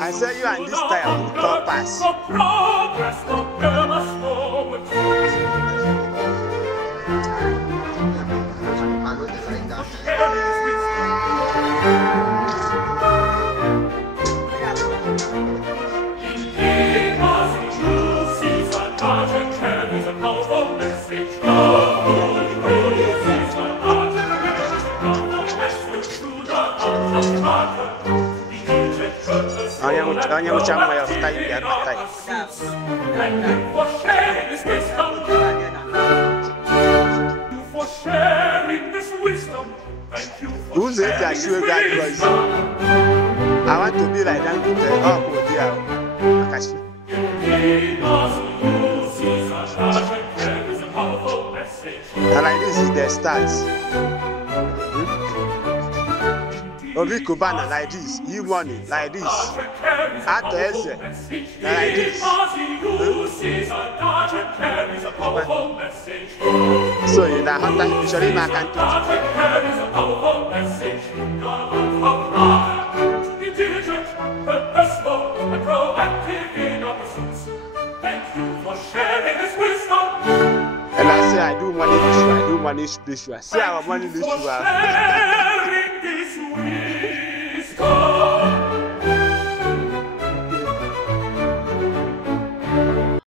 I said you and this time will talk pass. Hanya macam mana type biar type. Who's it that you got voice? I want to be like that. Oh, dear. Akashi. And like this is the start. Obi Kubana like this, you money like this. At the like this. So you know how to usually make it. And I say I do money spiritual. Say our money spiritual.